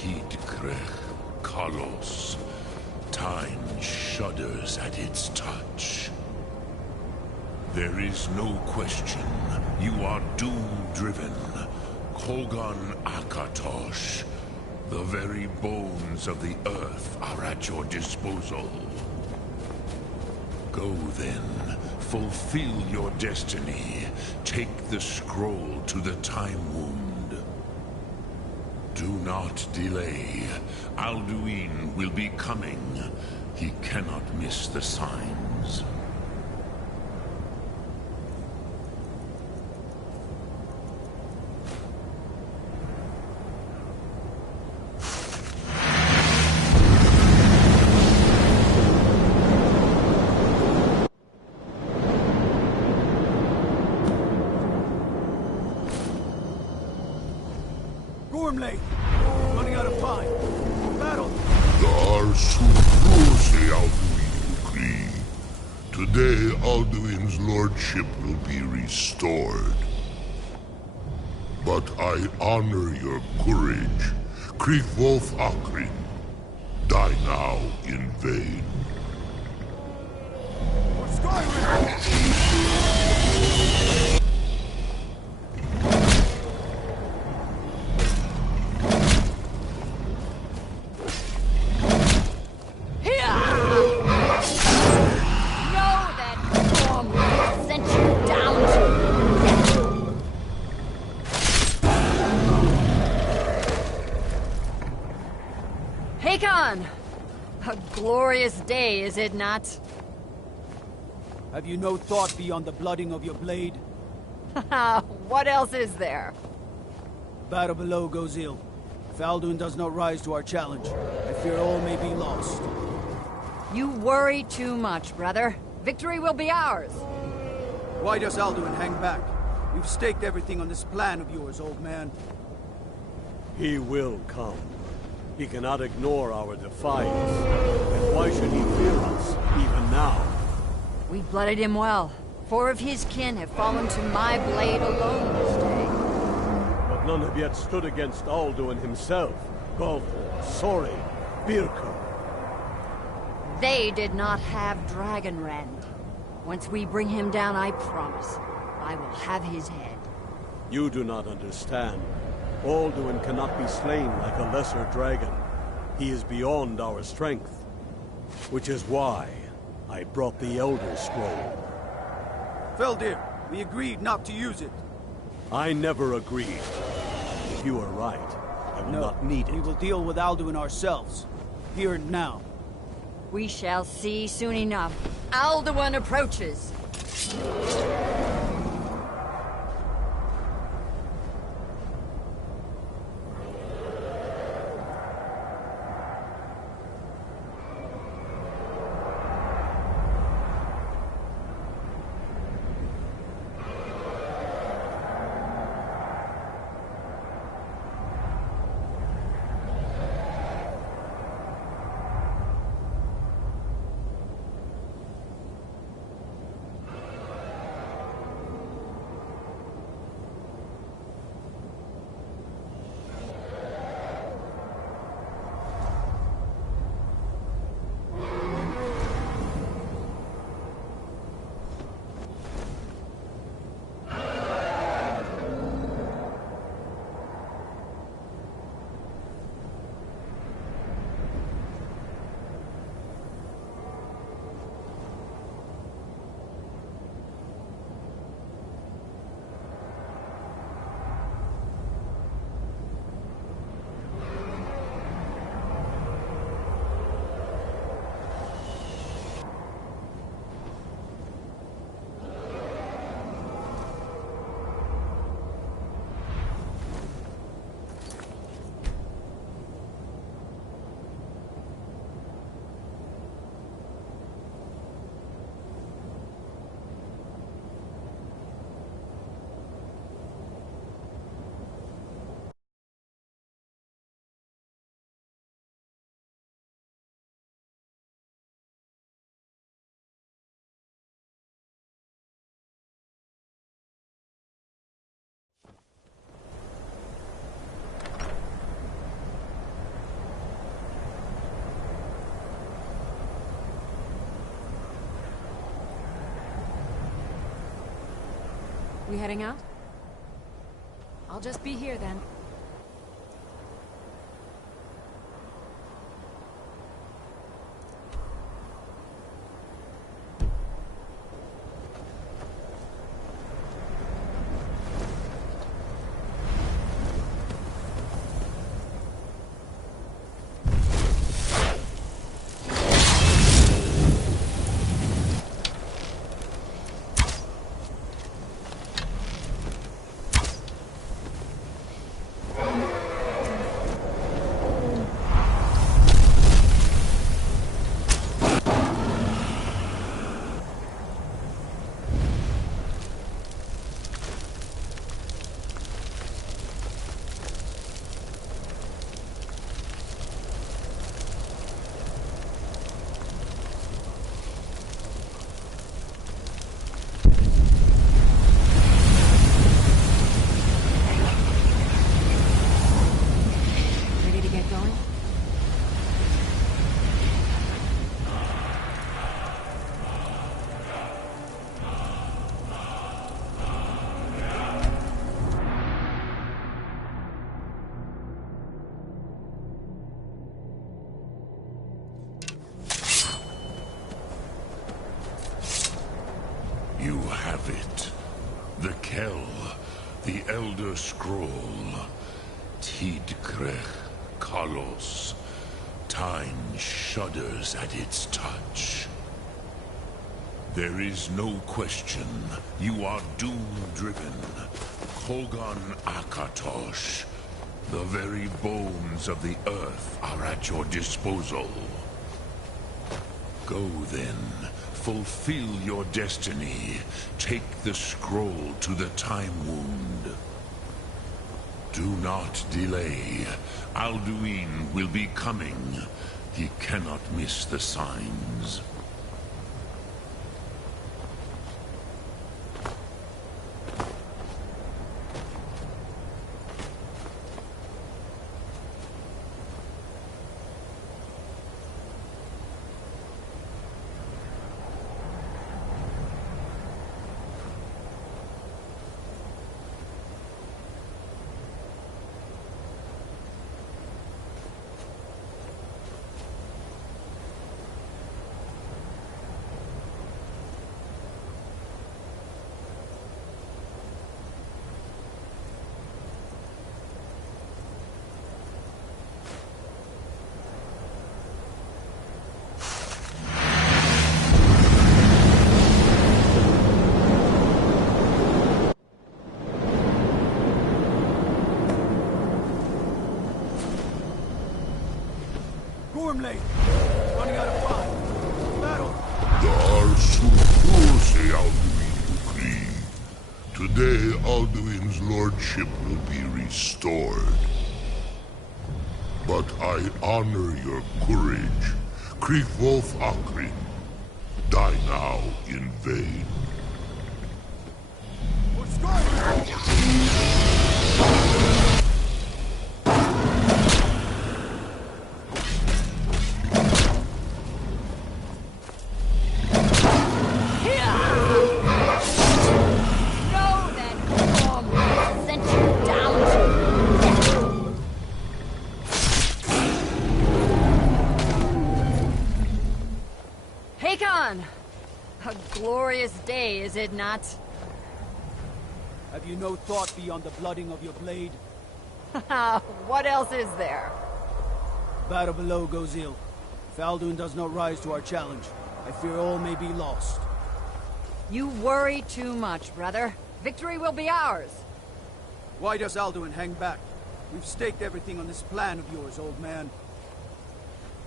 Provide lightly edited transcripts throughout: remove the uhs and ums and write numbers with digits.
Hidkrech, Kalos. Time shudders at its touch. There is no question. You are doom-driven. Kogan Akatosh. The very bones of the earth are at your disposal. Go then. Fulfill your destiny. Take the scroll to the Time Wound. Do not delay. Alduin will be coming. He cannot miss the signs. Running out of time. Battle! Today, Alduin's lordship will be restored. But I honor your courage. Kriegwolf Akrin. Die now in vain. For Skyrim! A glorious day, is it not? Have you no thought beyond the blooding of your blade? What else is there? Battle below goes ill. If Alduin does not rise to our challenge, I fear all may be lost. You worry too much, brother. Victory will be ours. Why does Alduin hang back? We've staked everything on this plan of yours, old man. He will come. He cannot ignore our defiance. And why should he fear us, even now? We blooded him well. 4 of his kin have fallen to my blade alone this day. But none have yet stood against Alduin himself. Balthor, Sori, Birka. They did not have Dragonrend. Once we bring him down, I promise, I will have his head. You do not understand. Alduin cannot be slain like a lesser dragon. He is beyond our strength. Which is why I brought the Elder Scroll. Feldir, we agreed not to use it. I never agreed. If you are right, I will not need it. We will deal with Alduin ourselves. Here and now. We shall see soon enough. Alduin approaches. We heading out? I'll just be here then. You have it. The Kell, the Elder Scroll. Tidkrech Kalos. Time shudders at its touch. There is no question. You are doom-driven. Kogan Akatosh. The very bones of the earth are at your disposal. Go then. Fulfill your destiny. Take the scroll to the Time Wound. Do not delay. Alduin will be coming. He cannot miss the signs. Gormley! Running out of time. Battle! Dar Sukurse Alduin Ukri. Today, Alduin's lordship will be restored. But I honor your courage. Kriegwolf Akrin. Die now in vain. For Skyrim! A glorious day, is it not? Have you no thought beyond the blooding of your blade? What else is there? Battle below goes ill. If Alduin does not rise to our challenge, I fear all may be lost. You worry too much, brother. Victory will be ours. Why does Alduin hang back? We've staked everything on this plan of yours, old man.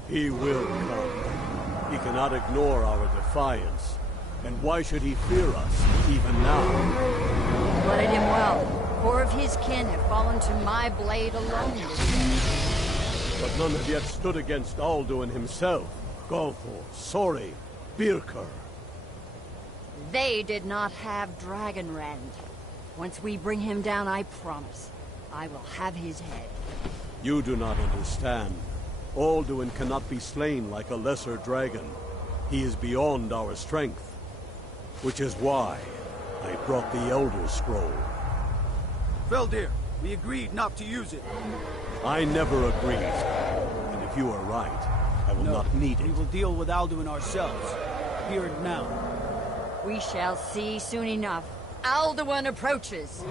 He will come. He cannot ignore our defiance. And why should he fear us, even now? You blooded him well. 4 of his kin have fallen to my blade alone this day. But none have yet stood against Alduin himself. Golthor, Sori, Birker. They did not have Dragonrend. Once we bring him down, I promise, I will have his head. You do not understand. Alduin cannot be slain like a lesser dragon. He is beyond our strength. Which is why I brought the Elder Scroll. Veldir, we agreed not to use it. I never agreed. And if you are right, I will not need it. We will deal with Alduin ourselves. Here and now. We shall see soon enough. Alduin approaches.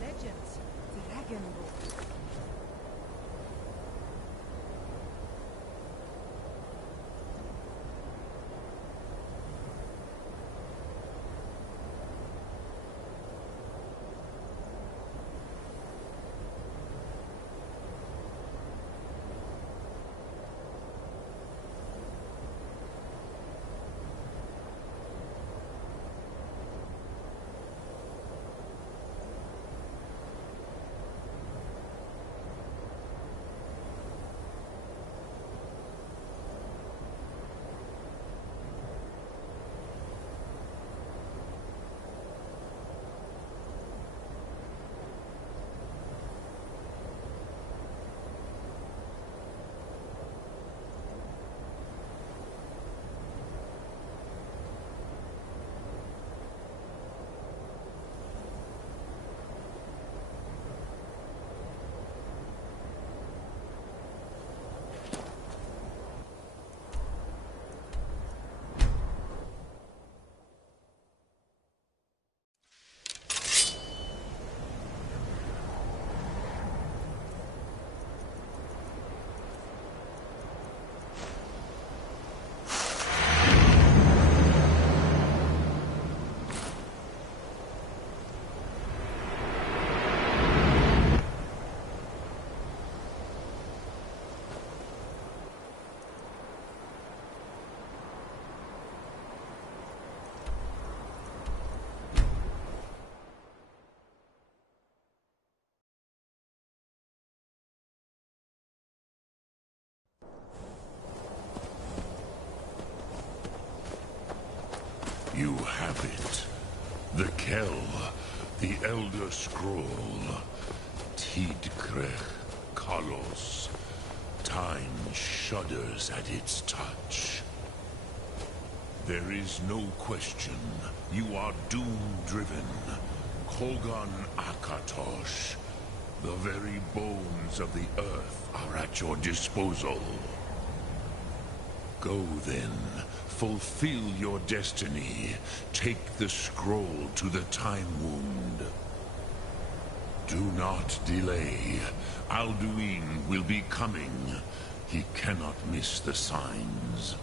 Legends. Dragon Boat. You have it. The Kell, the Elder Scroll. Tidkrech Kalos. Time shudders at its touch. There is no question. You are doom-driven. Kogan Akatosh. The very bones of the earth are at your disposal. Go then. Fulfill your destiny. Take the scroll to the Time Wound. Do not delay. Alduin will be coming. He cannot miss the signs.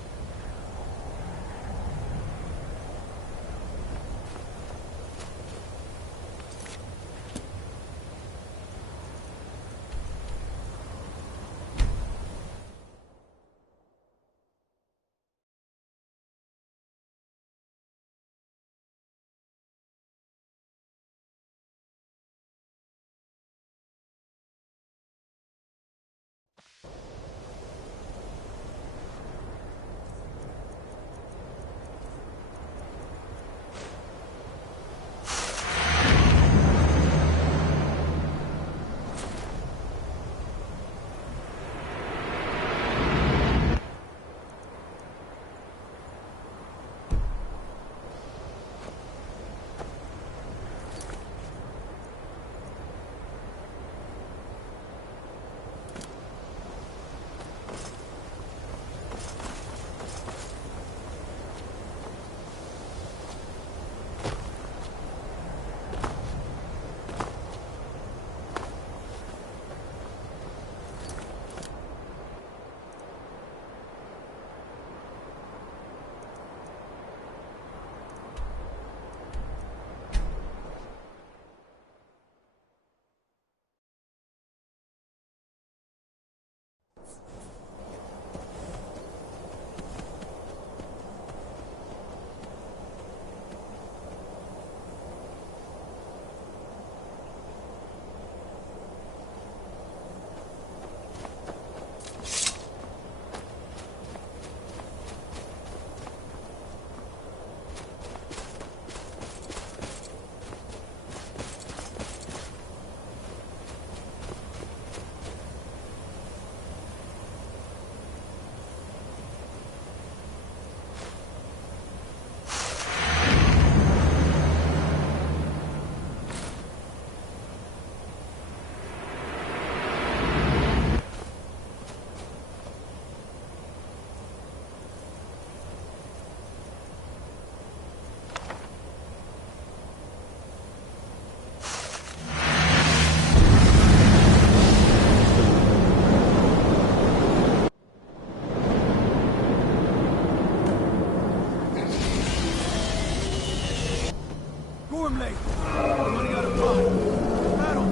I'm late. Running out of time. Battle!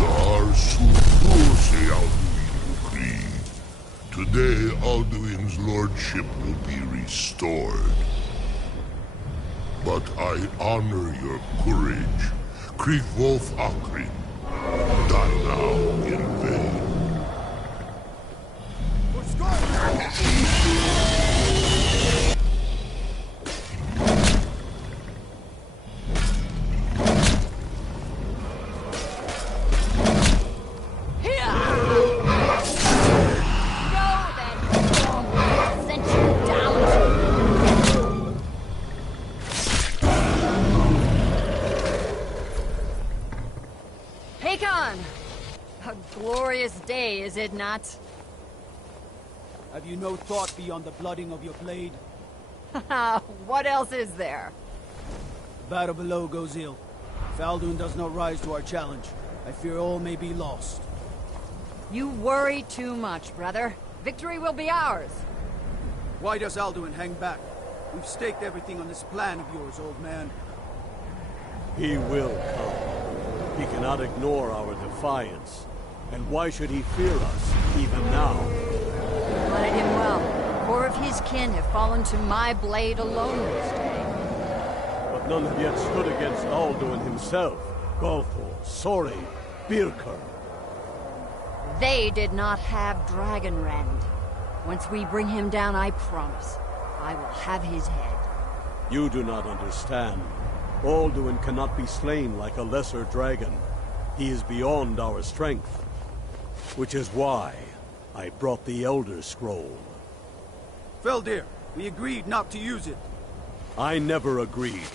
Dar Suprose Alduin Creed. Today, Alduin's lordship will be restored. But I honor your courage. Krieg Wolf Akrin. Die now in vain. For Skyrim! A glorious day, is it not? Have you no thought beyond the blooding of your blade? What else is there? The battle below goes ill. If Alduin does not rise to our challenge, I fear all may be lost. You worry too much, brother. Victory will be ours. Why does Alduin hang back? We've staked everything on this plan of yours, old man. He will come. He cannot ignore our defiance. And why should he fear us, even now? You wanted him well. Four of his kin have fallen to my blade alone this day. But none have yet stood against Alduin himself. Golthor, Sori, Birker. They did not have Dragonrend. Once we bring him down, I promise, I will have his head. You do not understand. Alduin cannot be slain like a lesser dragon. He is beyond our strength. Which is why I brought the Elder Scroll. Feldir, we agreed not to use it. I never agreed.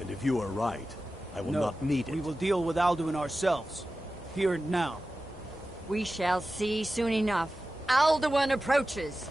And if you are right, I will not need it. We will deal with Alduin ourselves. Here and now. We shall see soon enough. Alduin approaches.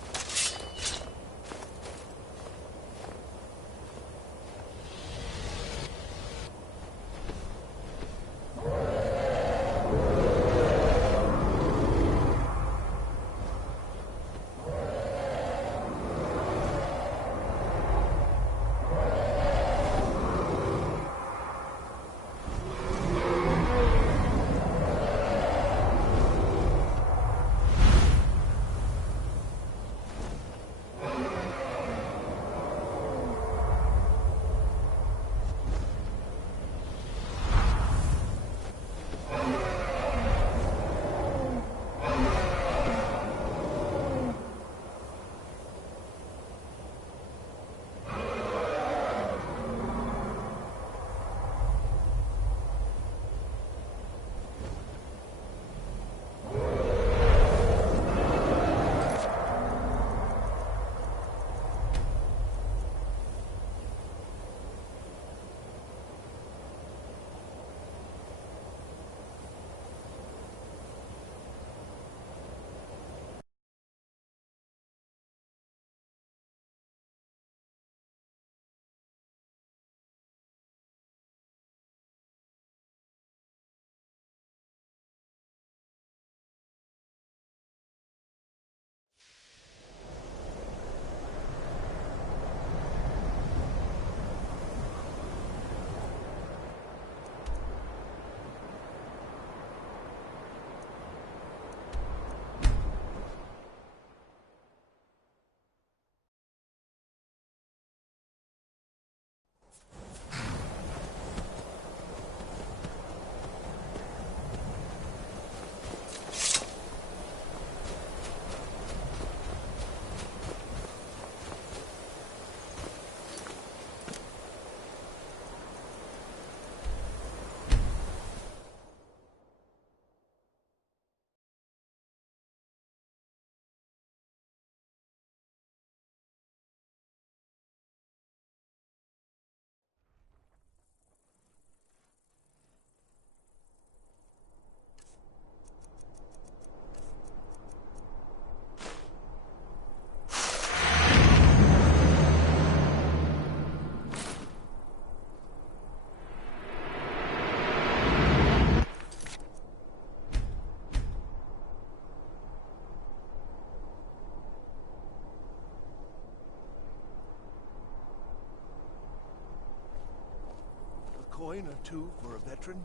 coin or two for a veteran?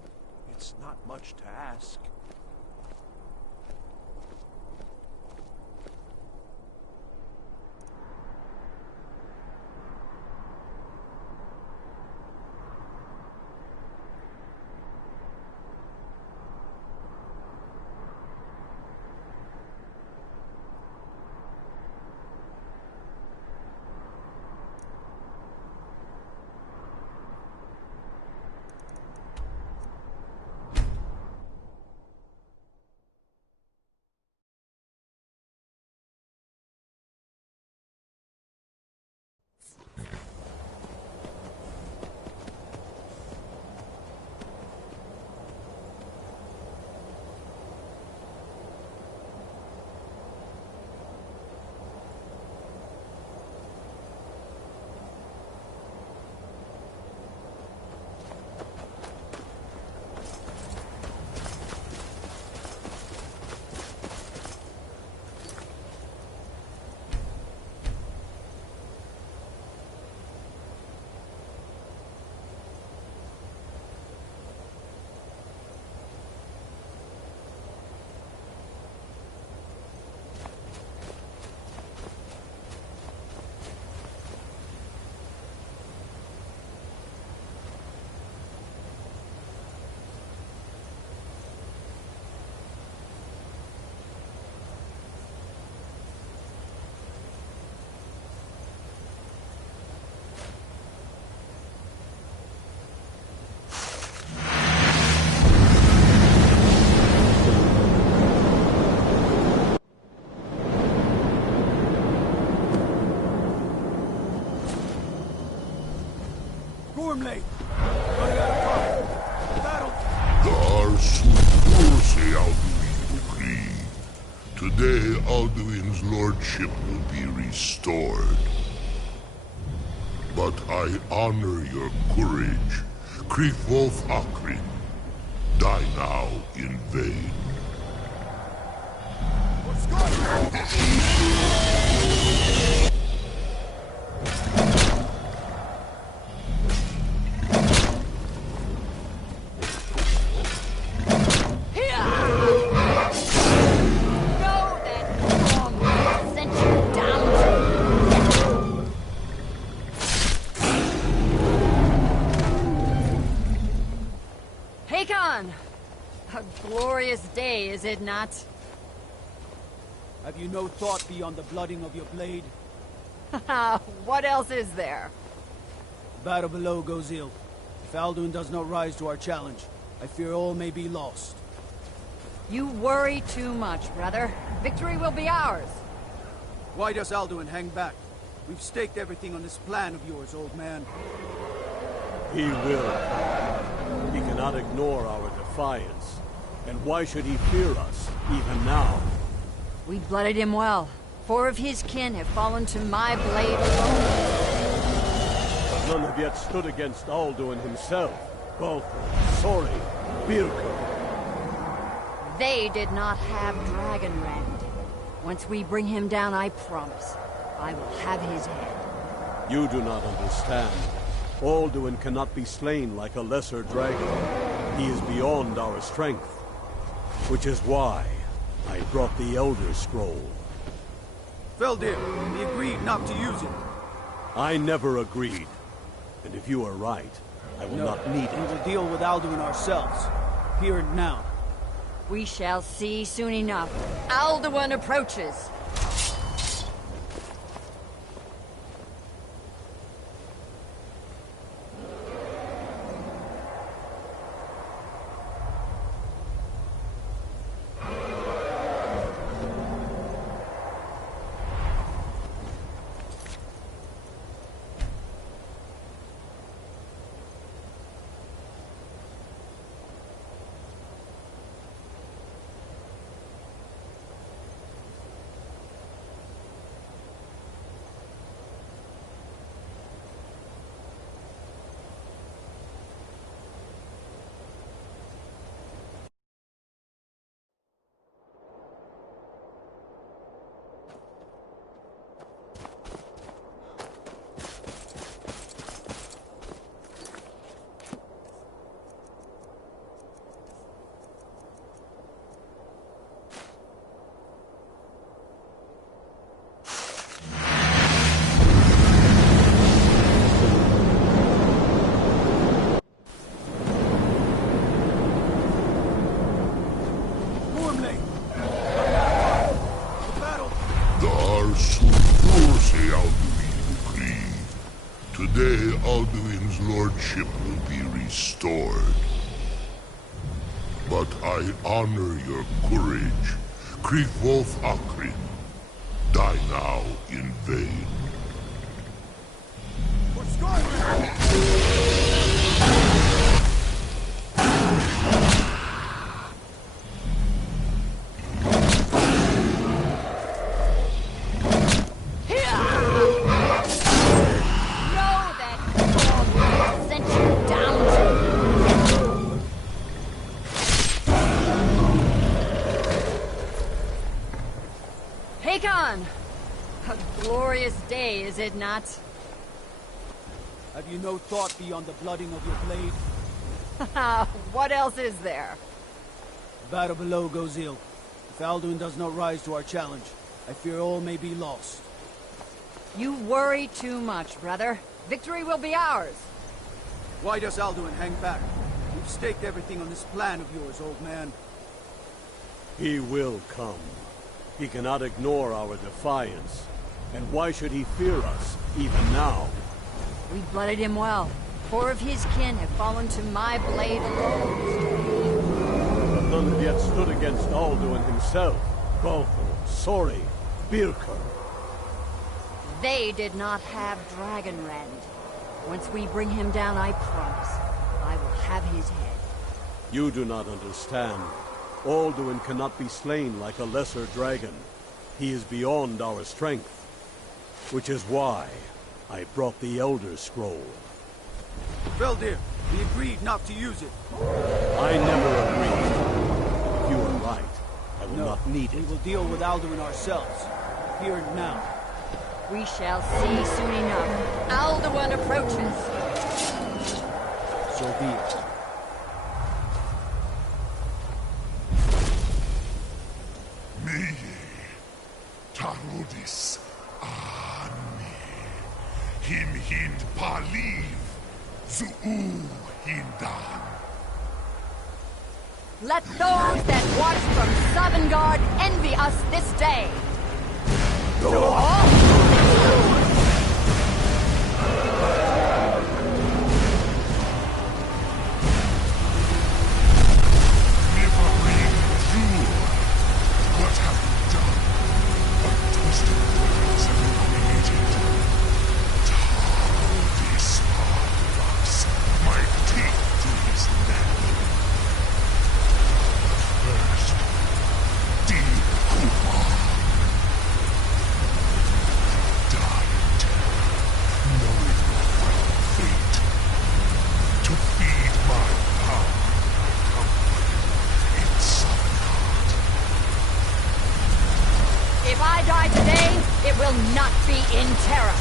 It's not much to ask. Gormley! Running out of time! Battle! Dar Sukurse Alduin decree. Today Alduin's lordship will be restored. But I honor your courage. Kriegwolf Akrin. Die now in vain. What's going on? A glorious day, is it not? Have you no thought beyond the blooding of your blade? What else is there? The battle below goes ill. If Alduin does not rise to our challenge, I fear all may be lost. You worry too much, brother. Victory will be ours. Why does Alduin hang back? We've staked everything on this plan of yours, old man. He will. He cannot ignore our defiance. And why should he fear us, even now? We blooded him well. 4 of his kin have fallen to my blade alone. But none have yet stood against Alduin himself. Both Sori, Birko. They did not have Dragonrend. Once we bring him down, I promise, I will have his head. You do not understand. Alduin cannot be slain like a lesser dragon. He is beyond our strength. Which is why I brought the Elder Scroll. Feldir, we agreed not to use it. I never agreed. And if you are right, I will not need We it. will deal with Alduin ourselves. Here and now. We shall see soon enough. Alduin approaches. Dar Sulfurse Alduin Krieg. Today, Alduin's lordship will be restored. But I honor your courage. Krieg Wolf Akrin. Die now in vain. For Skyrim! A glorious day, is it not? Have you no thought beyond the blooding of your blade? What else is there? The battle below goes ill. If Alduin does not rise to our challenge, I fear all may be lost. You worry too much, brother. Victory will be ours. Why does Alduin hang back? We've staked everything on this plan of yours, old man. He will come. He cannot ignore our defiance. And why should he fear us, even now? We blooded him well. 4 of his kin have fallen to my blade alone. But none have yet stood against Alduin himself. Balthor, Sori, Birker. They did not have Dragonrend. Once we bring him down, I promise, I will have his head. You do not understand. Alduin cannot be slain like a lesser dragon. He is beyond our strength. Which is why I brought the Elder Scroll. Veldir, we agreed not to use it. I never agreed. If you are right, I will not need We it. will deal with Alduin ourselves. Here and now. We shall see soon enough. Alduin approaches. So be it. Meye, Tarodis, Ani, Him Hind Paliv, Zuu Hindan. Let those that watch from Sovngarde envy us this day. Never true. What have you done? What twisted words have you created? Tarodis Parvax, my teeth to his neck. First, deep Kumar. Die in terror, knowing your final fate. To feed my power, comfort in Sovngarde. If I die today, it will not be in terror.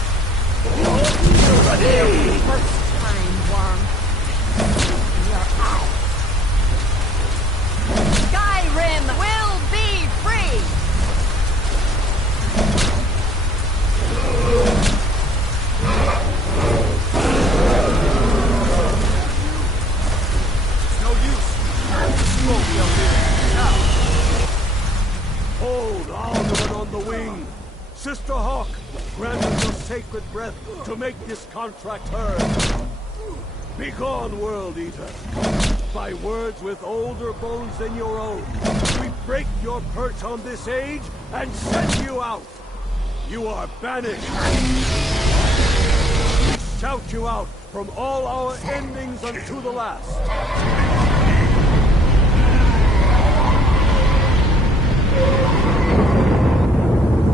First time, worm. We are out. Skyrim will be free! It's no use. Smoke, Veldir. Now. Hold Alduin on the wing! Sister Hawk, grant us your sacred breath to make this contract heard. Begone, World Eater! By words with older bones than your own, we break your perch on this age and send you out! You are banished! We shout you out from all our endings unto the last!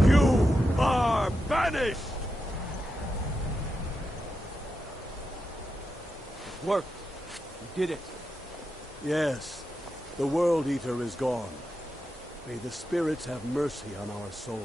You are banished! It worked. You did it. Yes, the World Eater is gone. May the spirits have mercy on our souls.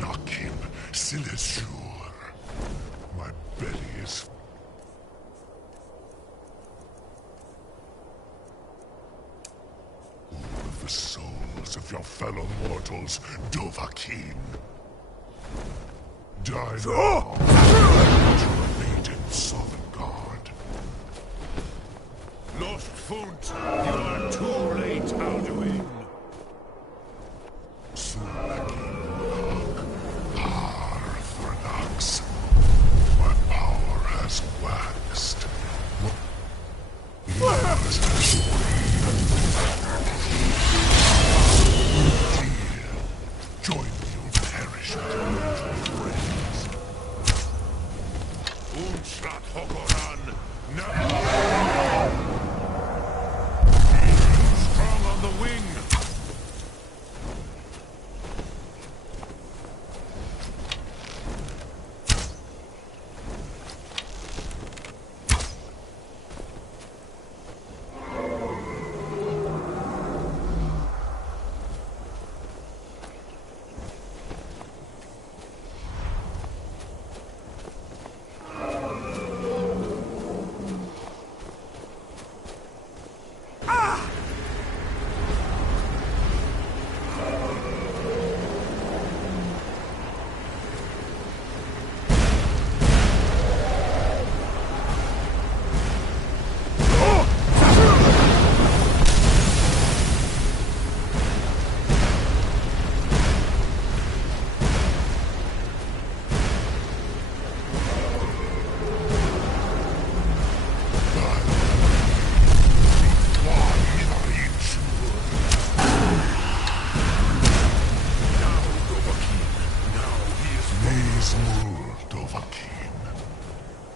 Nakim, Silesur. My belly is full of the souls of your fellow mortals, Dovahkiin. Die now, ultra-mated Southern Guard. Lost Font, you are too late, Alduin. Arthronax. My power has waxed. Yours has waned. Dear, join me or perish with your friends. Unschlat Hokoran, now! Strong on the wing!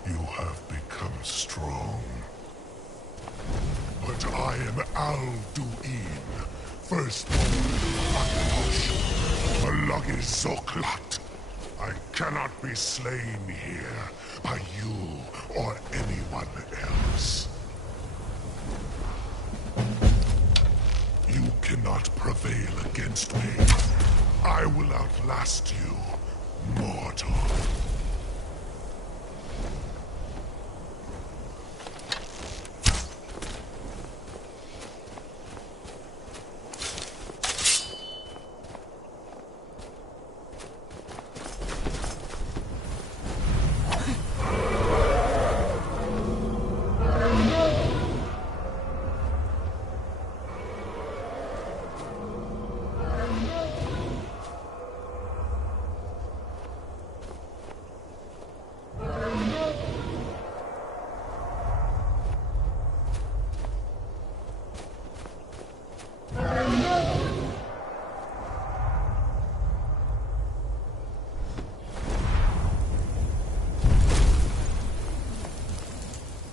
You have become strong. But I am Alduin, firstborn Akatosh, Malagi Zoklat. I cannot be slain here by you or anyone else. You cannot prevail against me. I will outlast you, mortal.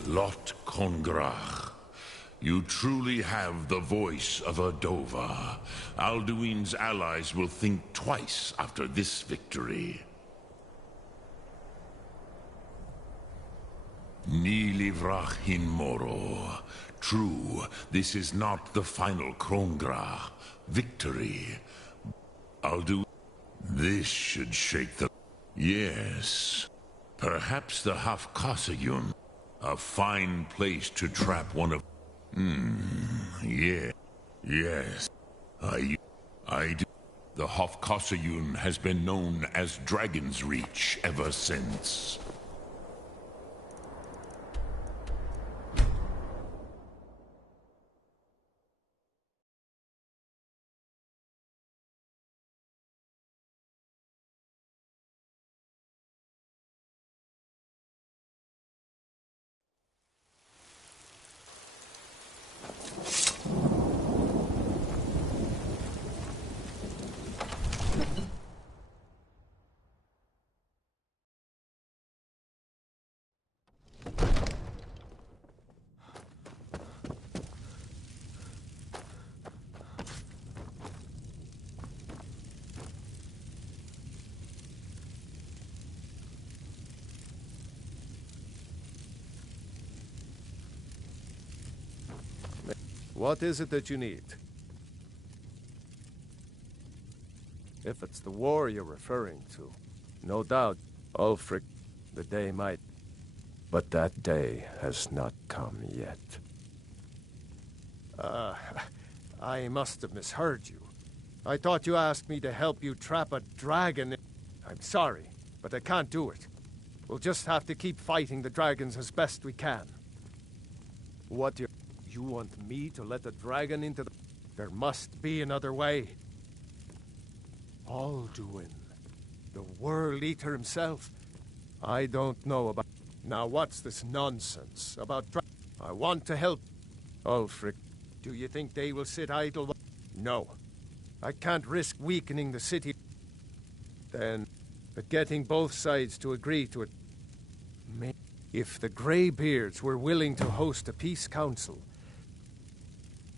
Lot Kongrach, you truly have the voice of a Dova. Alduin's allies will think twice after this victory. Ni livrach hin moro. True, this is not the final Kongrach victory. Alduin, this should shake the... Yes, perhaps the Hafkasayun. A fine place to trap one of... yeah. Yes. I do. The Hofkasayun has been known as Dragon's Reach ever since. What is it that you need? If it's the war you're referring to, no doubt, Ulfric, the day might... But that day has not come yet. I must have misheard you. I thought you asked me to help you trap a dragon. I'm sorry. but I can't do it. We'll just have to keep fighting the dragons as best we can. What do you want me to let the dragon into the... There must be another way. Alduin, the World Eater himself. I don't know about... Now what's this nonsense about I want to help. Ulfric, do you think they will sit idle? No. I can't risk weakening the city. Then, but getting both sides to agree to it... If the Greybeards were willing to host a peace council...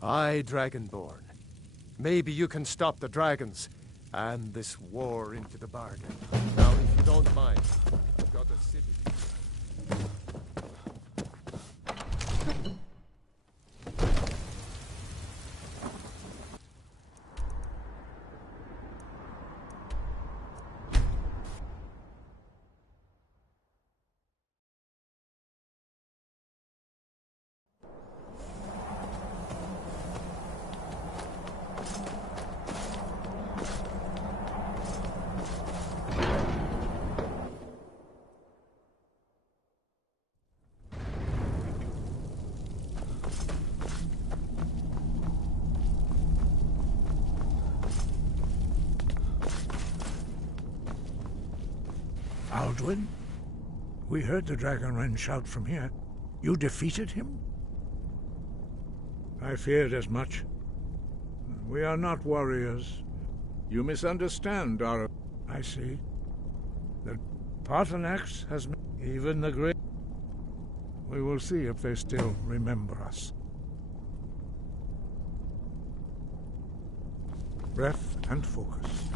Aye, Dragonborn. Maybe you can stop the dragons and this war into the bargain. Now, if you don't mind, I've got a city... Alduin? We heard the Dragonren shout from here. You defeated him? I feared as much. We are not warriors. You misunderstand our... I see. The Paarthurnax has... Even the great... We will see if they still remember us. Breath and focus.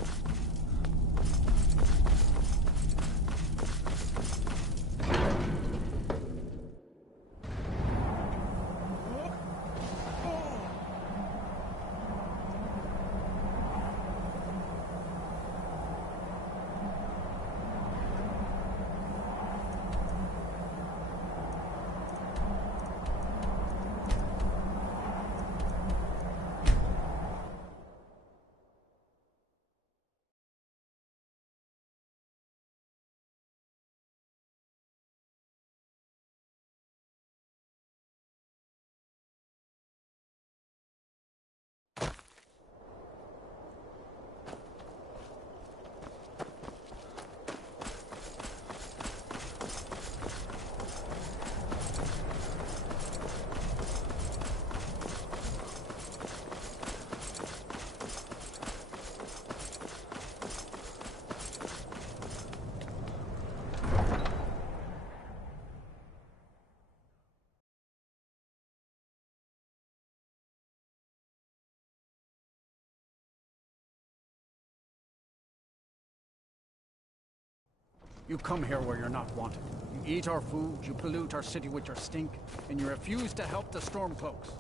You come here where you're not wanted. You eat our food, you pollute our city with your stink, and you refuse to help the Stormcloaks.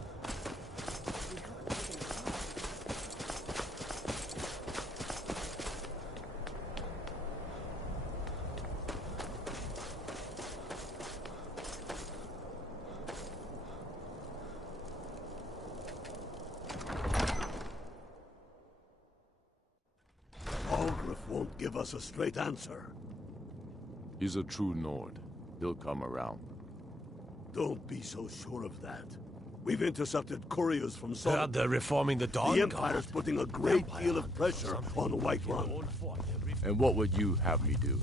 Algrif won't give us a straight answer. He's a true Nord. He'll come around. Don't be so sure of that. We've intercepted couriers from Sodom. They're reforming the Dawn The Empire's putting a great deal of pressure on Whiterun. And what would you have me do?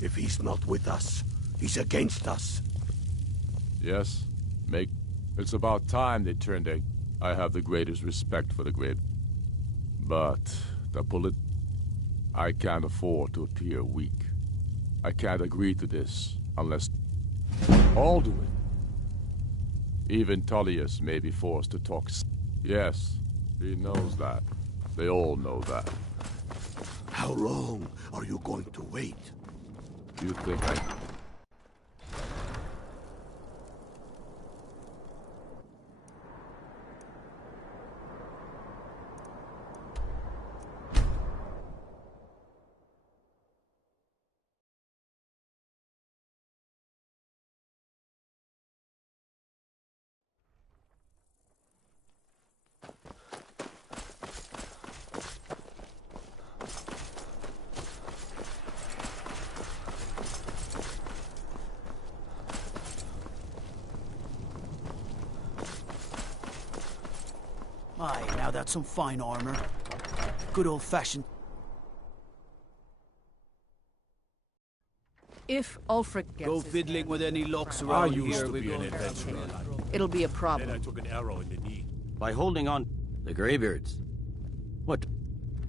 If he's not with us, he's against us. Yes, it's about time they turned their... I have the greatest respect for the great... But I can't afford to appear weak. I can't agree to this unless... Alduin. Even Tullius may be forced to talk... Yes, he knows that. They all know that. How long are you going to wait? You think I... Aye, now that's some fine armor. Good old-fashioned. If Ulfric gets Go his fiddling hands with on any the locks crown, around I used here. to We be go. an adventurer. it'll be a Then I problem. took an arrow in the knee. By holding on the Greybeards. What?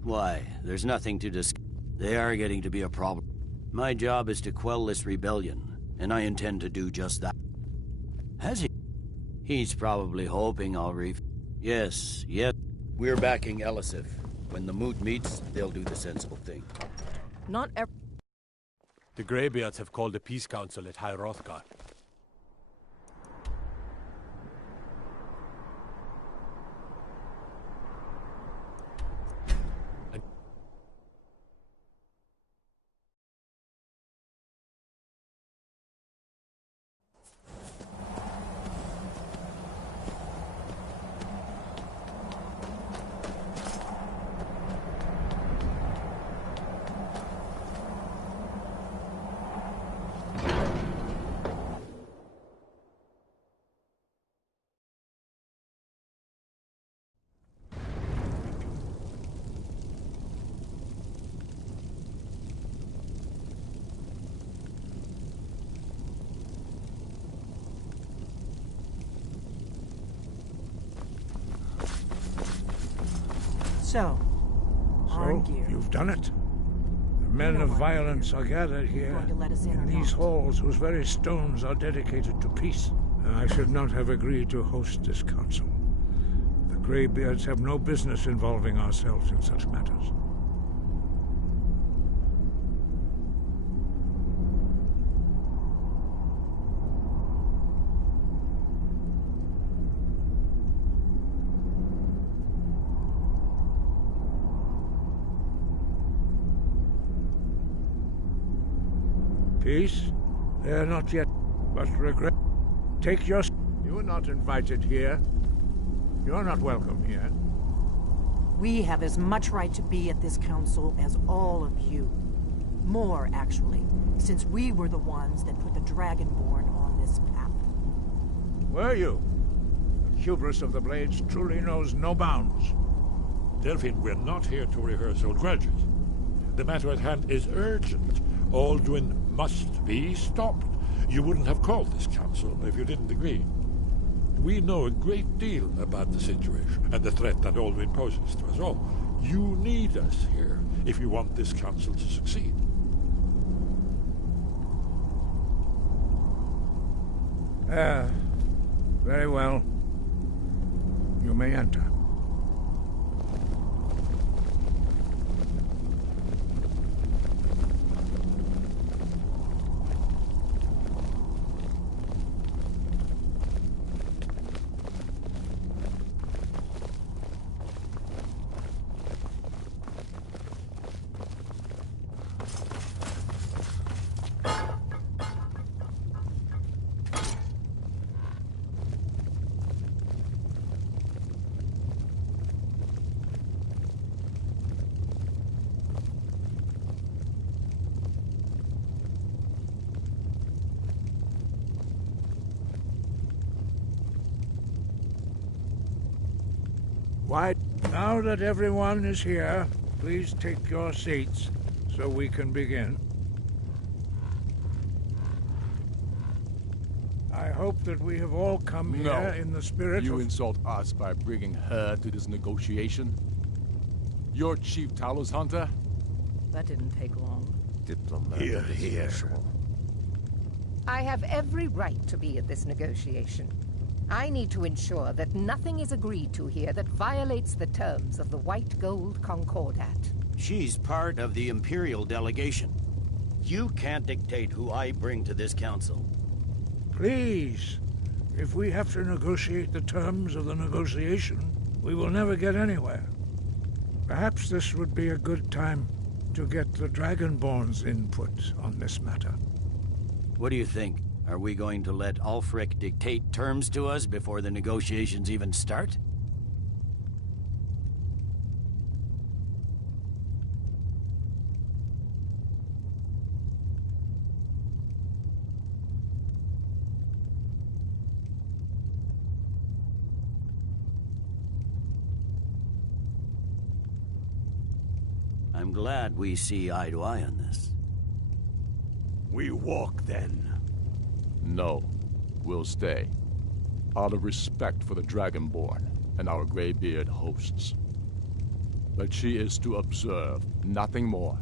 Why, there's nothing to discuss. They are getting to be a problem. My job is to quell this rebellion, and I intend to do just that. Has he? He's probably hoping I'll Yes. We're backing Elisif. When the mood meets, they'll do the sensible thing. Not ev- The Greybeards have called a peace council at High Hrothgar. So, Arngeir. You've done it. The men of violence are gathered here, Going to let us in or these not? halls whose very stones are dedicated to peace. I should not have agreed to host this council. The Greybeards have no business involving ourselves in such matters. Peace? They are not yet, but regret. Take your... You are not invited here. You are not welcome here. We have as much right to be at this council as all of you. More, actually, since we were the ones that put the Dragonborn on this path. Were you? The hubris of the Blades truly knows no bounds. Delphine, we're not here to rehearse old grudges. The matter at hand is urgent. Alduin must be stopped. You wouldn't have called this council if you didn't agree. We know a great deal about the situation and the threat that Alduin poses to us all. You need us here if you want this council to succeed. Very well. You may enter. Why, now that everyone is here, please take your seats so we can begin. I hope that we have all come here in the spirit You of... insult us by bringing her to this negotiation? You're Chief Talos Hunter? That didn't take long. Diplomatic as usual. I have every right to be at this negotiation. I need to ensure that nothing is agreed to here that violates the terms of the White Gold Concordat. She's part of the Imperial delegation. You can't dictate who I bring to this council. Please, if we have to negotiate the terms of the negotiation, we will never get anywhere. Perhaps this would be a good time to get the Dragonborn's input on this matter. What do you think? Are we going to let Ulfric dictate terms to us before the negotiations even start? I'm glad we see eye to eye on this. We walk, then. No, we'll stay. Out of respect for the Dragonborn and our Greybeard hosts. But she is to observe, nothing more.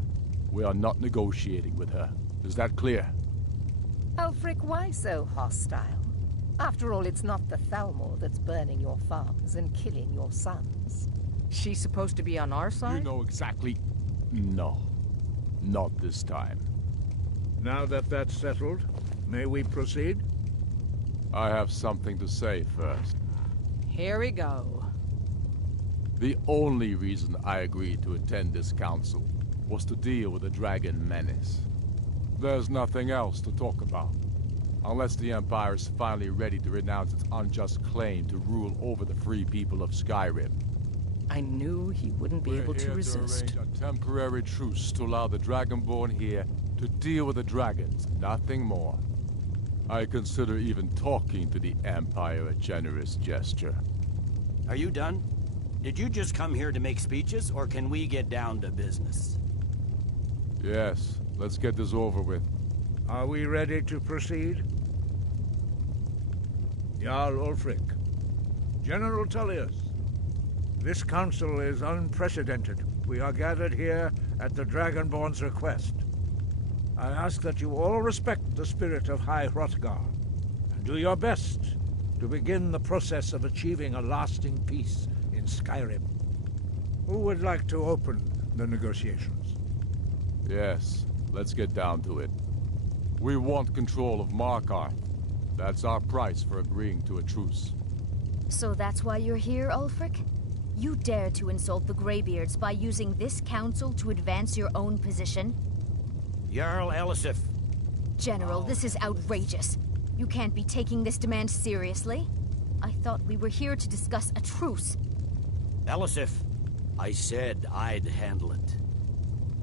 We are not negotiating with her. Is that clear? Ulfric, why so hostile? After all, it's not the Thalmor that's burning your farms and killing your sons. She's supposed to be on our side? You know exactly... No. Not this time. Now that that's settled, may we proceed? I have something to say first. Here we go. The only reason I agreed to attend this council was to deal with the dragon menace. There's nothing else to talk about. Unless the Empire is finally ready to renounce its unjust claim to rule over the free people of Skyrim. I knew he wouldn't be able to resist. We're here to arrange a temporary truce to allow the Dragonborn here to deal with the dragons, nothing more. I consider even talking to the Empire a generous gesture. Are you done? Did you just come here to make speeches, or can we get down to business? Yes, let's get this over with. Are we ready to proceed? Jarl Ulfric. General Tullius. This council is unprecedented. We are gathered here at the Dragonborn's request. I ask that you all respect the spirit of High Hrothgar, and do your best to begin the process of achieving a lasting peace in Skyrim. Who would like to open the negotiations? Yes, let's get down to it. We want control of Markarth. That's our price for agreeing to a truce. So that's why you're here, Ulfric? You dare to insult the Greybeards by using this council to advance your own position? Jarl Elisif. General, this is outrageous. You can't be taking this demand seriously. I thought we were here to discuss a truce. Elisif, I said I'd handle it.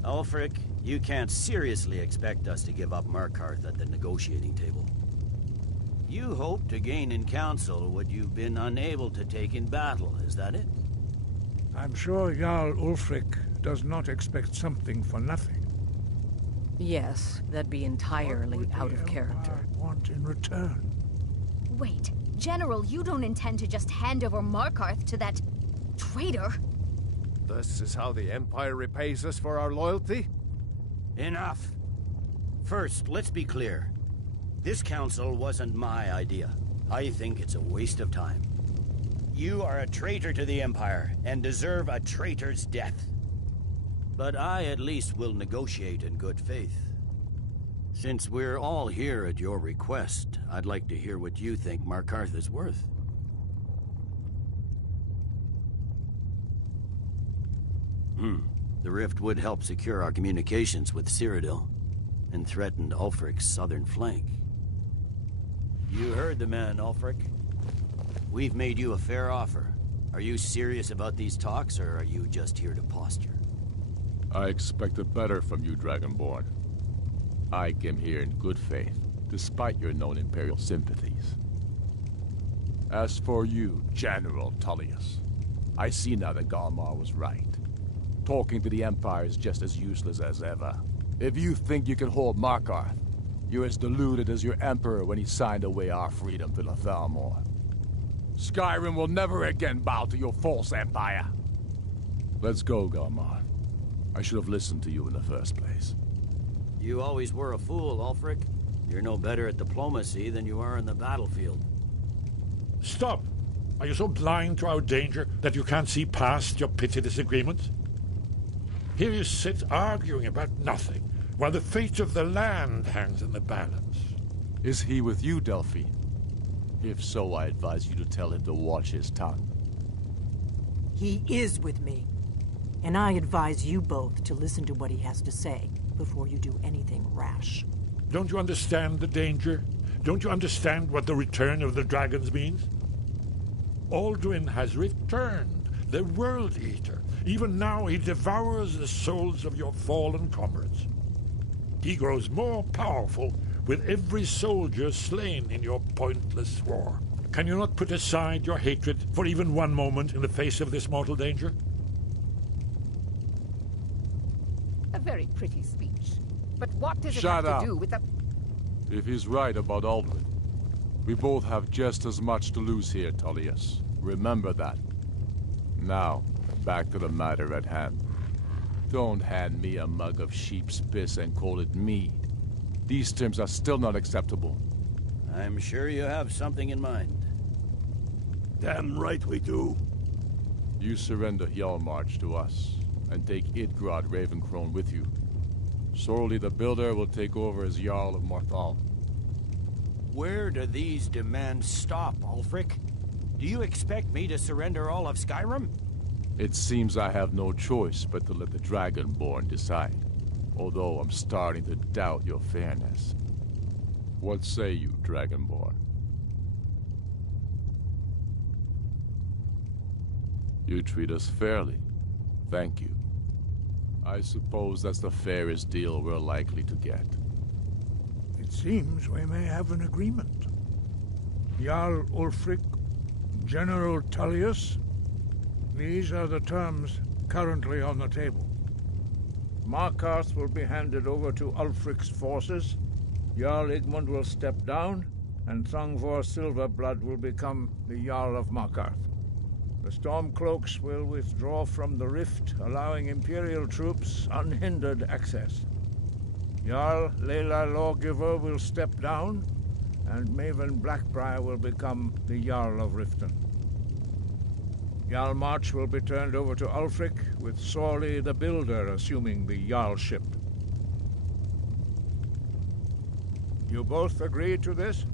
Ulfric, you can't seriously expect us to give up Markarth at the negotiating table. You hope to gain in council what you've been unable to take in battle, is that it? I'm sure Jarl Ulfric does not expect something for nothing. Yes, that'd be entirely out of character. Want in return? Wait, General, you don't intend to just hand over Markarth to that traitor? This is how the Empire repays us for our loyalty? Enough. First, let's be clear. This council wasn't my idea. I think it's a waste of time. You are a traitor to the Empire, and deserve a traitor's death. But I at least will negotiate in good faith. Since we're all here at your request, I'd like to hear what you think Markarth is worth. The rift would help secure our communications with Cyrodiil, and threatened Ulfric's southern flank. You heard the man, Ulfric. We've made you a fair offer. Are you serious about these talks, or are you just here to posture? I expected better from you, Dragonborn. I came here in good faith, despite your known Imperial sympathies. As for you, General Tullius, I see now that Galmar was right. Talking to the Empire is just as useless as ever. If you think you can hold Markarth, you're as deluded as your Emperor when he signed away our freedom to the Thalmor. Skyrim will never again bow to your false empire. Let's go, Galmar. I should have listened to you in the first place. You always were a fool, Ulfric. You're no better at diplomacy than you are in the battlefield. Stop! Are you so blind to our danger that you can't see past your petty disagreements? Here you sit arguing about nothing, while the fate of the land hangs in the balance. Is he with you, Delphine? If so, I advise you to tell him to watch his tongue. He is with me. And I advise you both to listen to what he has to say before you do anything rash. Don't you understand the danger? Don't you understand what the return of the dragons means? Alduin has returned, the World Eater. Even now he devours the souls of your fallen comrades. He grows more powerful with every soldier slain in your pointless war. Can you not put aside your hatred for even one moment in the face of this mortal danger? very pretty speech. But what does it Shut have up. to do with the... If he's right about Aldrin, we both have just as much to lose here, Tullius. Remember that. Now, back to the matter at hand. Don't hand me a mug of sheep's piss and call it mead. These terms are still not acceptable. I'm sure you have something in mind. Damn right we do. You surrender Hjalmarch to us, and take Idgrod Ravencrone with you. Sorli the Builder will take over as Jarl of Morthal. Where do these demands stop, Ulfric? Do you expect me to surrender all of Skyrim? It seems I have no choice but to let the Dragonborn decide, although I'm starting to doubt your fairness. What say you, Dragonborn? You treat us fairly. Thank you. I suppose that's the fairest deal we're likely to get. It seems we may have an agreement. Jarl Ulfric, General Tullius. These are the terms currently on the table. Markarth will be handed over to Ulfric's forces. Jarl Igmund will step down, and Thongvor Silverblood will become the Jarl of Markarth. The Stormcloaks will withdraw from the rift, allowing Imperial troops unhindered access. Jarl Leila Lawgiver will step down, and Maven Blackbriar will become the Jarl of Riften. Hjalmarch will be turned over to Ulfric, with Sorli the Builder assuming the Jarlship. You both agree to this?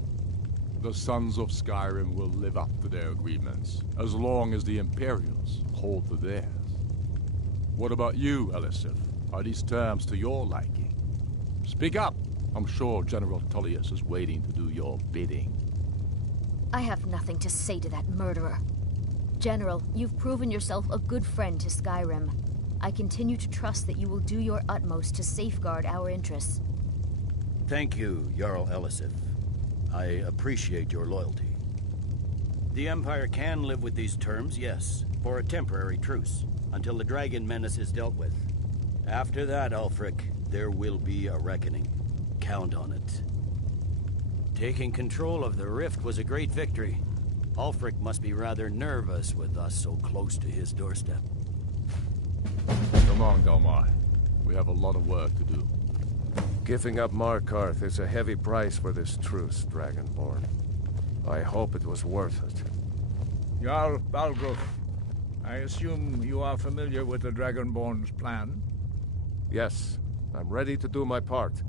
The Sons of Skyrim will live up to their agreements, as long as the Imperials hold to theirs. What about you, Elisif? Are these terms to your liking? Speak up! I'm sure General Tullius is waiting to do your bidding. I have nothing to say to that murderer. General, you've proven yourself a good friend to Skyrim. I continue to trust that you will do your utmost to safeguard our interests. Thank you, Jarl Elisif. I appreciate your loyalty. The Empire can live with these terms, yes, for a temporary truce, until the dragon menace is dealt with. After that, Ulfric, there will be a reckoning. Count on it. Taking control of the Rift was a great victory. Ulfric must be rather nervous with us so close to his doorstep. Come on, Delmar. We have a lot of work to do. Giving up Markarth is a heavy price for this truce, Dragonborn. I hope it was worth it. Jarl Balgruuf, I assume you are familiar with the Dragonborn's plan? Yes, I'm ready to do my part.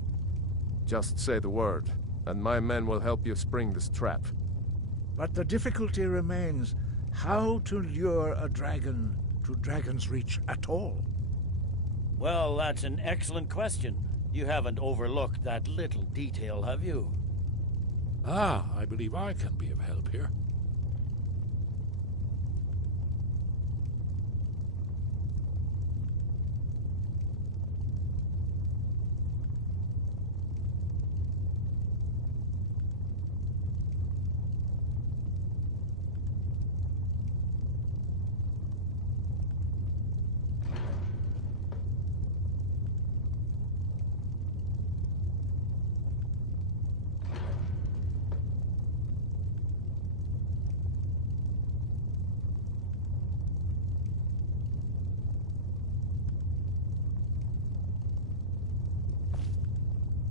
Just say the word, and my men will help you spring this trap. But the difficulty remains how to lure a dragon to Dragon's Reach at all. Well, that's an excellent question. You haven't overlooked that little detail, have you? Ah, I believe I can be of help here.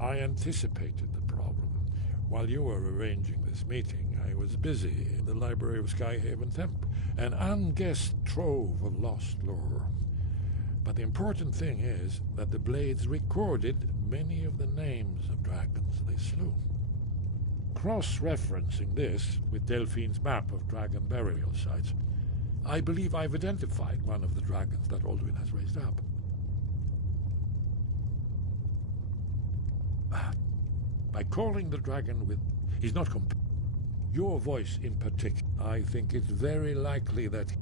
I anticipated the problem. While you were arranging this meeting, I was busy in the library of Skyhaven Temple, an unguessed trove of lost lore. But the important thing is that the Blades recorded many of the names of dragons they slew. Cross-referencing this with Delphine's map of dragon burial sites, I believe I've identified one of the dragons that Alduin has raised up. By calling the dragon with... He's not your voice in particular. I think it's very likely that...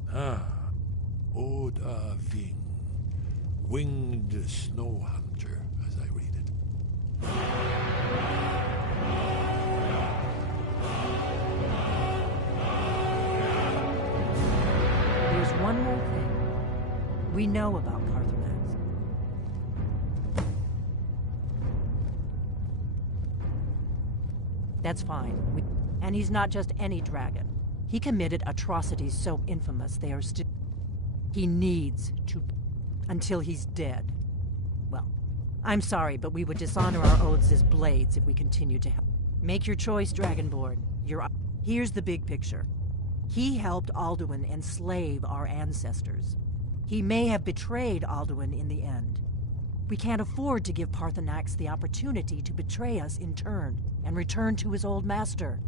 Oda Ving. Winged Snow Hunter, as I read it. There's one more thing. We know about Carthamax. That's fine. And he's not just any dragon. He committed atrocities so infamous they are still... He needs to... until he's dead. Well, I'm sorry, but we would dishonor our oaths as blades if we continued to help. Make your choice, Dragonborn. Here's the big picture. He helped Alduin enslave our ancestors. He may have betrayed Alduin in the end. We can't afford to give Paarthurnax the opportunity to betray us in turn and return to his old master.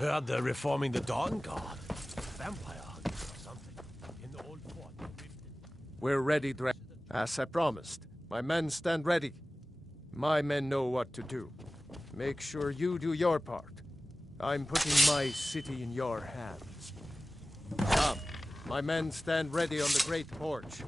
Heard they're reforming the Dawn Guard. Vampire hunters or something. In the old fort. We're ready, as I promised. My men stand ready. My men know what to do. Make sure you do your part. I'm putting my city in your hands. Come. My men stand ready on the great porch.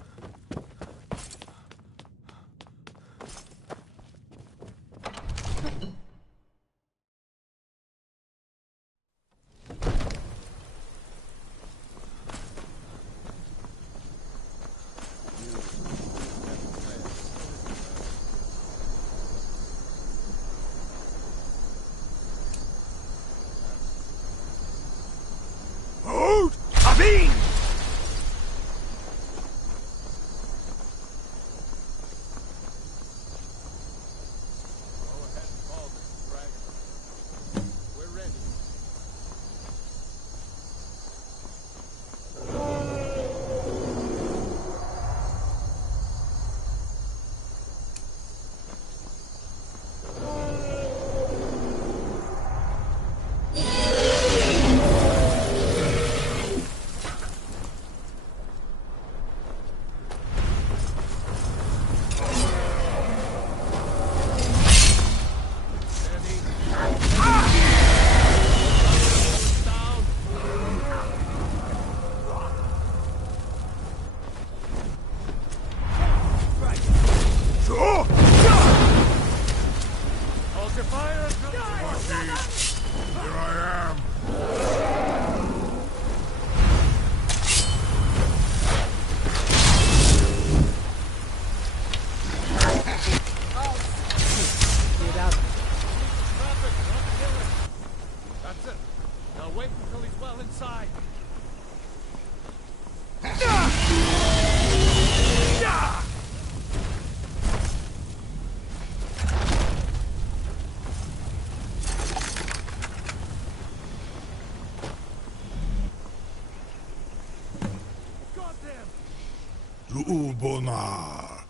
Ubonar,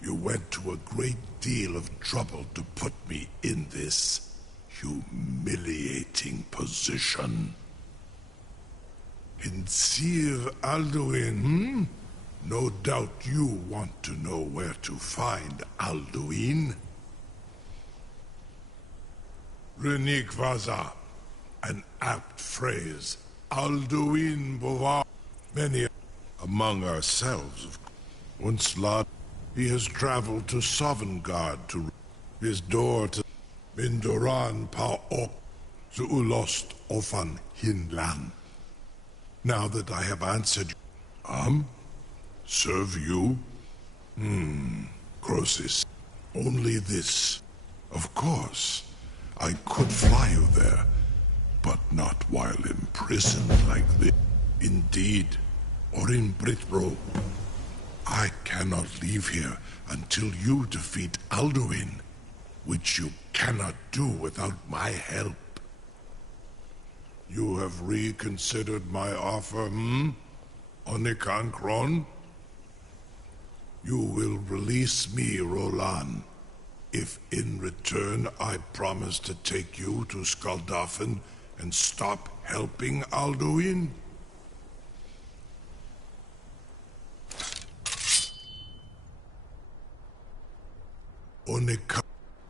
you went to a great deal of trouble to put me in this humiliating position. In Sir Alduin, No doubt you want to know where to find Alduin. Renik Vaza, an apt phrase. Alduin Bovar. Many among ourselves. Once Lord, he has traveled to Sovngarde to his door to Mindoran Paok Zuulost Ofan Hinlan. Now that I have answered, serve you? Croesus, only this. Of course, I could fly you there, but not while imprisoned like this. Indeed, or in Britbro. I cannot leave here until you defeat Alduin, which you cannot do without my help. You have reconsidered my offer, Onikan Kron? You will release me, Roland, if in return I promise to take you to Skaldafen and stop helping Alduin? Onikan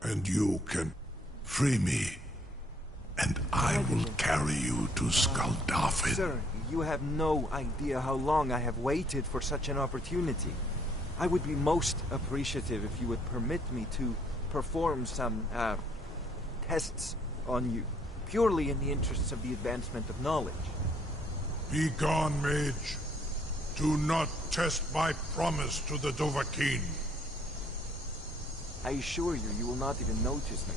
and you can free me, and I will carry you to Skaldafen. Sir, you have no idea how long I have waited for such an opportunity. I would be most appreciative if you would permit me to perform some, tests on you, purely in the interests of the advancement of knowledge. Be gone, mage. Do not test my promise to the Dovahkiin. I assure you, you will not even notice me.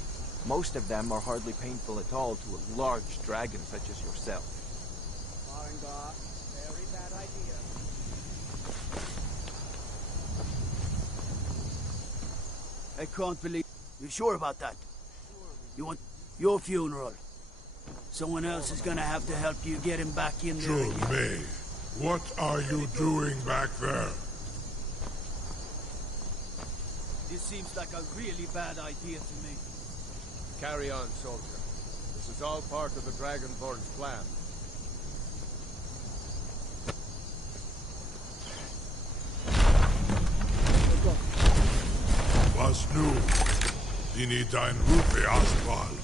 Most of them are hardly painful at all to a large dragon such as yourself. Very bad idea. I can't believe... You sure about that? You want your funeral? Someone else is gonna have to help you get him back in there again. May, what are you doing back there? This seems like a really bad idea to me. Carry on, soldier. The This is all part of the Dragonborn's plan. Was nu? Dini dein Rufe Aswal.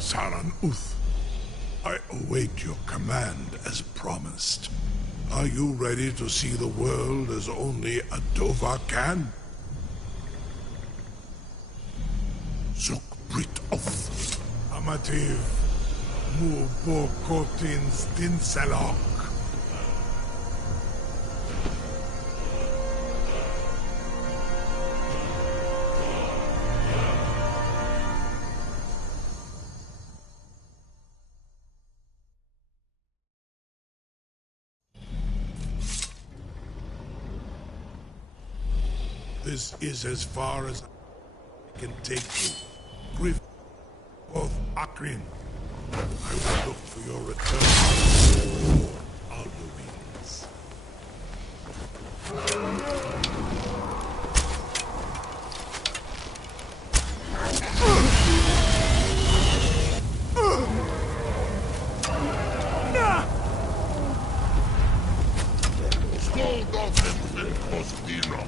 Saran Uth, I await your command as promised. Are you ready to see the world as only a Dova can? Zuk Brit Oth. Amativ. Mu Bo Kotin Stinselok. This is as far as I can take you. Griff of Akrin. I will look for your return. Alduins. Skål då, Fimfim Postino.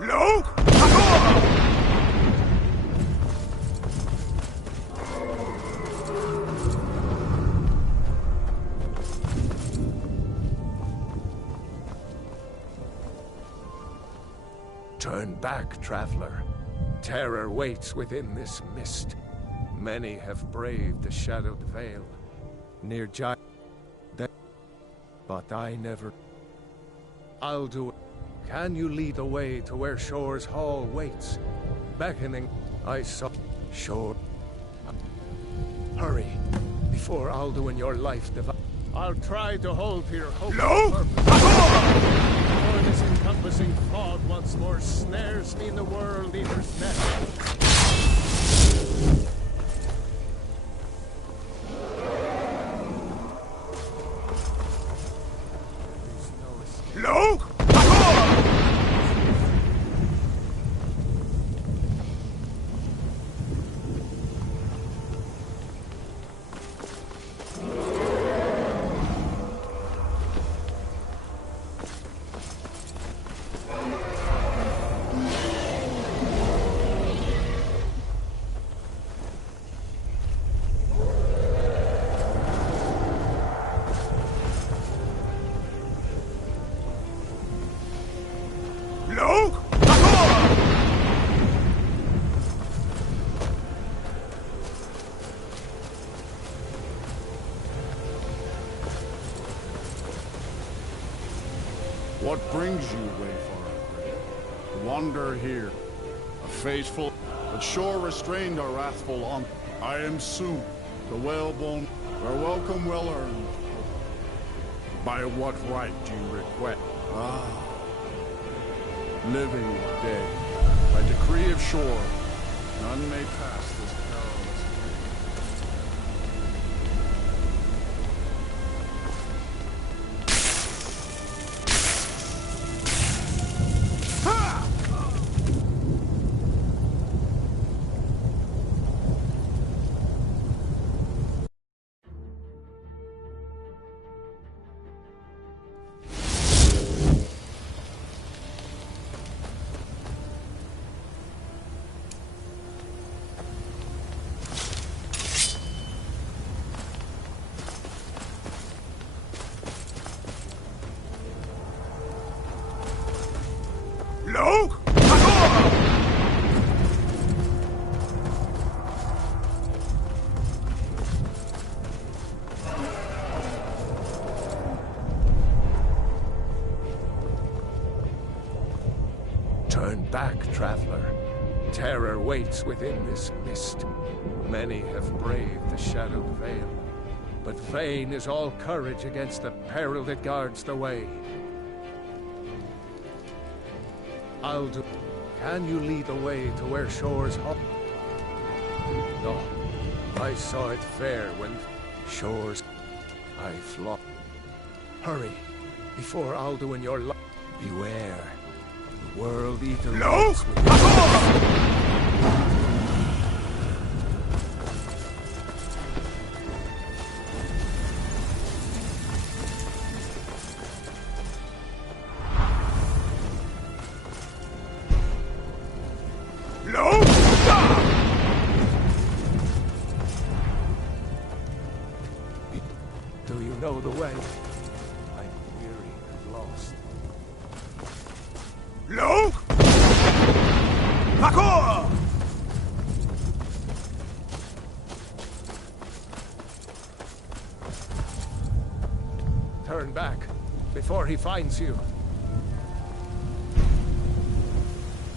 Look! Turn back, traveler. Terror waits within this mist. Many have braved the shadowed vale. Near Giant... But I never... I'll do it. Can you lead the way to where Shore's Hall waits? Beckoning, I saw... Shore... Hurry, before Alduin your life divide. I'll try to hold to your hope. No! Before this encompassing fog once more snares me in the World Eater's net. Look! Look! What brings you, Wayfarer? To wander here, a faithful, but sure restrained our wrathful on. I am soon, the whalebone, our welcome well earned. By what right do you request? Living or dead, by decree of shore, none may pass this perilous Look! Turn back, traveler. Terror waits within this mist. Many have braved the shadowed vale, but vain is all courage against the peril that guards the way. Alduin, can you lead the way to where Shore's Hall? No, I saw it fair when Shore's... I flop. Hurry, before Alduin your life. Beware, the World Eater waits within us. Do you know the way? I'm weary and lost. Look! Parkour! Turn back, before he finds you.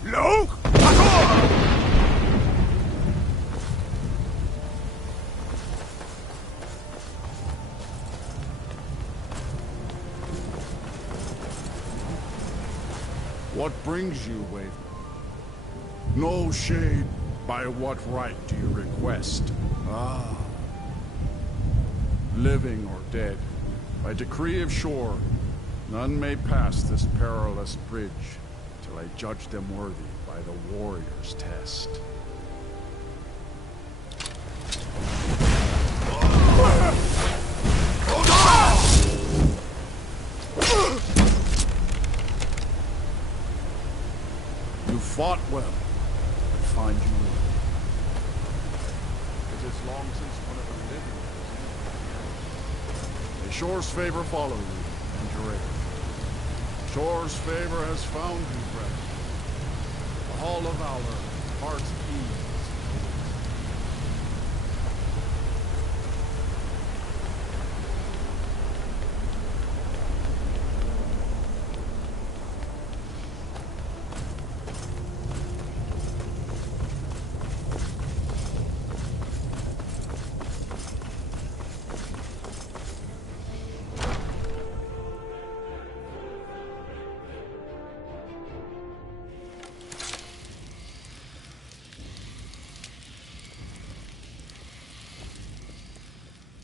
Look! Parkour! What brings you, Wayfarer? No shade. By what right do you request? Living or dead, by decree of shore, none may pass this perilous bridge till I judge them worthy by the warrior's test. You fought well. I find you worthy. It is long since one of the living was. May Shore's favor follow you and your heir. Shore's favor has found you, brethren. The Hall of Valor, Heart's Ease.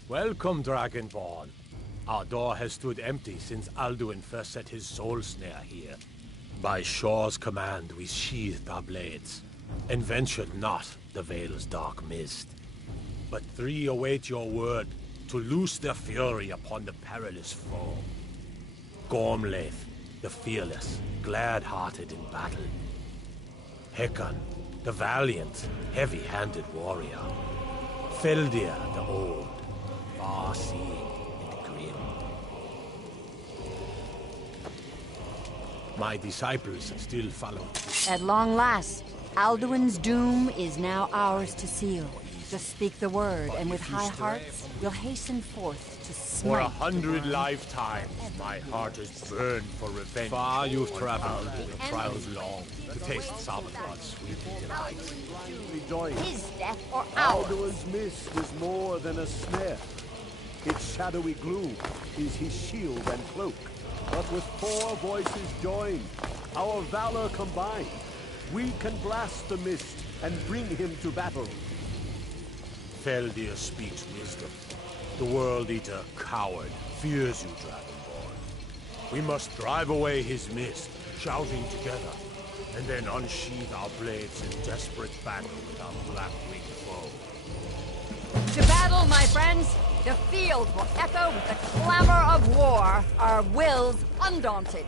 Welcome, Dragonborn. Our door has stood empty since Alduin first set his soul snare here. By Shore's command, we sheathed our blades, and ventured not the Vale's dark mist. But three await your word to loose their fury upon the perilous foe. Gormlaith, the fearless, glad-hearted in battle. Hekon, the valiant, heavy-handed warrior. Feldir, the old, far-seeing and grim. My disciples still follow. At long last, Alduin's doom is now ours to seal. Just speak the word, and with high hearts, we'll hasten forth to smite. For 100 lifetimes, my heart has burned for revenge. Far you've traveled, the trials long, to taste Sabath's sweet delights. His death or ours. Alduin's mist is more than a snare. Its shadowy gloom is his shield and cloak. But with 4 voices joined, our valor combined, we can blast the mist and bring him to battle. Feldir speaks wisdom. The World Eater, coward, fears you, Dragonborn. We must drive away his mist, shouting together, and then unsheathe our blades in desperate battle with our black-winged foe. To battle, my friends! The field will echo with the clamor of war, our wills undaunted.